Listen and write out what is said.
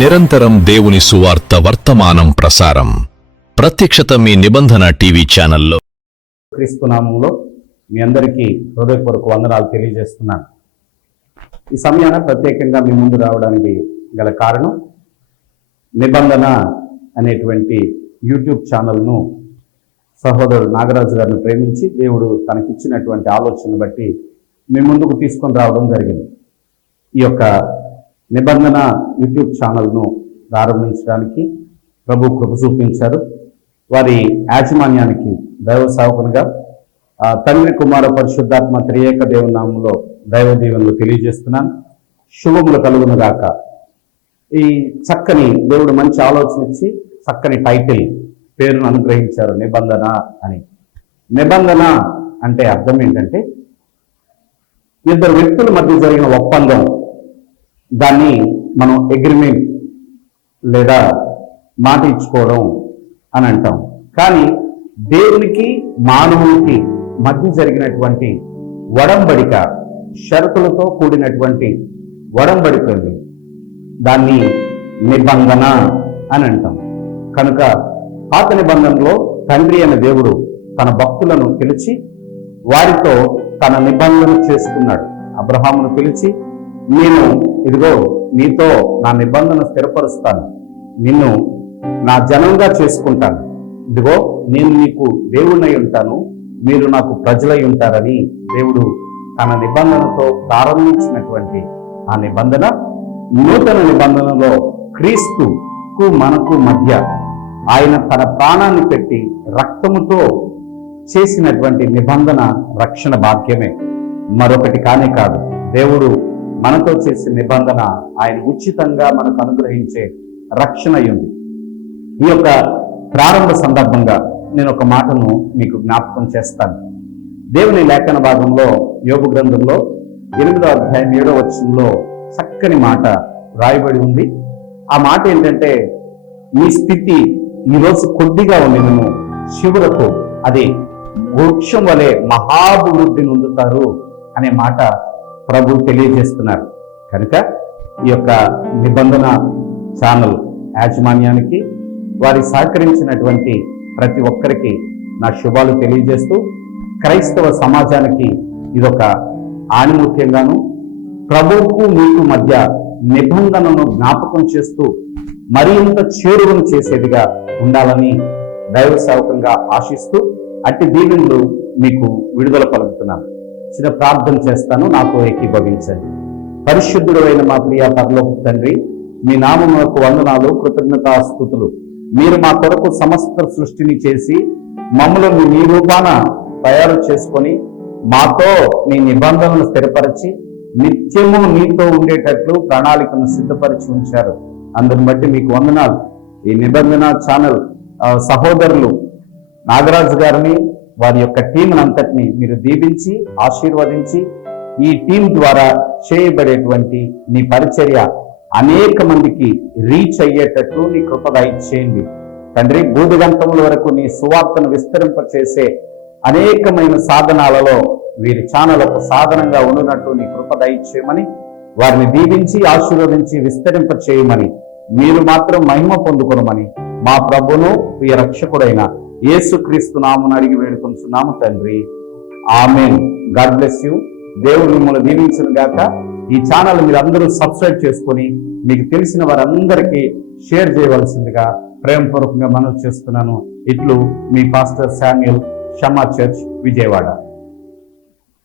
నిరంతరం దేవుని సువార్త వర్తమానం ప్రసారం. ప్రత్యక్షత మీ నిబంధన టీవీ ఛానల్లో. క్రీస్తు నామములో మీ అందరికీ హృదయపూర్వక వందనాలు తెలియజేస్తున్నాను. ఈ సమయాన ప్రత్యేకంగా మీ ముందు రావడానికి గల కారణం, నిబంధన అనేటువంటి యూట్యూబ్ ఛానల్ను సహోదరుడు నాగరాజు గారిని ప్రేమించి దేవుడు తనకిచ్చినటువంటి ఆలోచన బట్టి మీ ముందుకు తీసుకొని రావడం జరిగింది. ఈ యొక్క నిబంధన యూట్యూబ్ ఛానల్ను ప్రారంభించడానికి ప్రభు కృప చూపించారు. వారి యాజమాన్యానికి దైవ సేవకునిగా తండ్రి కుమార పరిశుద్ధాత్మ త్రియేక దేవుని నామంలో దైవ దీవెనలు తెలియజేస్తున్నాను. శుభములు కలుగును గాక. ఈ చక్కని దేవుడు మంచి ఆలోచన ఇచ్చి చక్కని టైటిల్ పేరును అనుగ్రహించారు, నిబంధన అని. నిబంధన అంటే అర్థం ఏంటంటే, ఇద్దరు వ్యక్తుల మధ్య జరిగిన ఒప్పందం. దాన్ని మనం అగ్రిమెంట్ లేదా మాట ఇచ్చుకోవడం అని అంటాం. కానీ దేవునికి మానవునికి మధ్య జరిగినటువంటి ఒడంబడిక, షరతులతో కూడినటువంటి ఒడంబడిక ఉంది. దాన్ని నిబంధన అని అంటాం. కనుక పాత నిబంధనలో తండ్రి అనే దేవుడు తన భక్తులను పిలిచి వారితో తన నిబంధన చేసుకున్నాడు. అబ్రహామును పిలిచి, నేను ఇదిగో నీతో నా నిబంధన స్థిరపరుస్తాను, నిన్ను నా జనంగా చేసుకుంటాను, ఇదిగో నేను నీకు దేవుణ్ణి ఉంటాను, మీరు నాకు ప్రజలై ఉంటారని దేవుడు తన నిబంధనతో ప్రారంభించినటువంటి ఆ నిబంధన నూతన నిబంధనలో క్రీస్తుకు మనకు మధ్య ఆయన తన ప్రాణాన్ని పెట్టి రక్తముతో చేసినటువంటి నిబంధన రక్షణ భాగ్యమే, మరొకటి కానే కాదు. దేవుడు మనతో చేసిన నిబంధన ఆయన ఉచితంగా మనకు అనుగ్రహించే రక్షణ ఉంది. ఈ యొక్క ప్రారంభ సందర్భంగా నేను ఒక మాటను మీకు జ్ఞాపకం చేస్తాను. దేవుని లేఖన భాగంలో యోబు గ్రంథంలో 8వ అధ్యాయం 7వ వచనంలో చక్కని మాట రాయబడి ఉంది. ఆ మాట ఏంటంటే, మీ స్థితి ఈరోజు కొద్దిగా ఉండినను చివరకు అది వృక్షం వలె మహాభివృద్ధి నొందుతారు అనే మాట ప్రభు తెలియజేస్తున్నారు. కనుక ఈ యొక్క నిబంధన ఛానల్ యాజమాన్యానికి, వారి సహకరించినటువంటి ప్రతి ఒక్కరికి నా శుభాలు తెలియజేస్తూ, క్రైస్తవ సమాజానికి ఇదొక ఆణిముత్యంగాను ప్రభువుకు మీకు మధ్య నిబంధనను జ్ఞాపకం చేస్తూ మరింత చేరువను చేసేదిగా ఉండాలని దైవ సేవకంగా ఆశిస్తూ అట్టి దీవెనలు మీకు విడుదల పలుకుతున్నాను. చిన్న ప్రార్థన చేస్తాను, నాతో ఏకీభవించండి. పరిశుద్ధుడు అయిన మా ప్రియ పరలోక తండ్రి, మీ నామమునకు వందనాలు, కృతజ్ఞతాస్తుతులు. మీరు మా కొరకు సమస్త సృష్టిని చేసి మమ్మల్ని మీ రూపాన తయారు చేసుకొని మాతో మీ నిబంధనలు స్థిరపరిచి నిత్యము మీతో ఉండేటట్లు ప్రణాళికను సిద్ధపరిచి ఉంచారు. అందుని బట్టి మీకు వందనాలు. ఈ నిబంధన ఛానల్ సహోదరులు నాగరాజు గారిని, వారి యొక్క టీం అంతటిని మీరు దీవించి ఆశీర్వదించి, ఈ టీం ద్వారా చేయబడేటువంటి నీ పరిచర్య అనేక మందికి రీచ్ అయ్యేటట్లు నీ కృప దయచేయండి తండ్రి. బూదిగంతముల వరకు నీ సువార్తను విస్తరింపచేసే అనేకమైన సాధనాలలో వీరి ఛానల్ ఒక సాధనంగా ఉండునట్లు నీ కృప దయచేయమని, వారిని దీవించి ఆశీర్వదించి విస్తరింప చేయమని, మీరు మాత్రం మహిమ పొందుకొనమని మా ప్రభును ప్రియ రక్షకుడైన యేసుక్రీస్తు నామమున అడిగి వేడుకొనుచున్నాము తండ్రి, ఆమేన్. God bless you. దేవుడు మిమ్మల్ని దీవించును గాక. ఈ ఛానల్ మీరు అందరూ సబ్స్క్రైబ్ చేసుకొని మీకు తెలిసిన వారందరికీ షేర్ చేయవలసిందిగా ప్రేమపూర్వకంగా మనవి చేస్తున్నాను. ఇట్లు మీ pastor Samuel, Shama church, Vijayawada.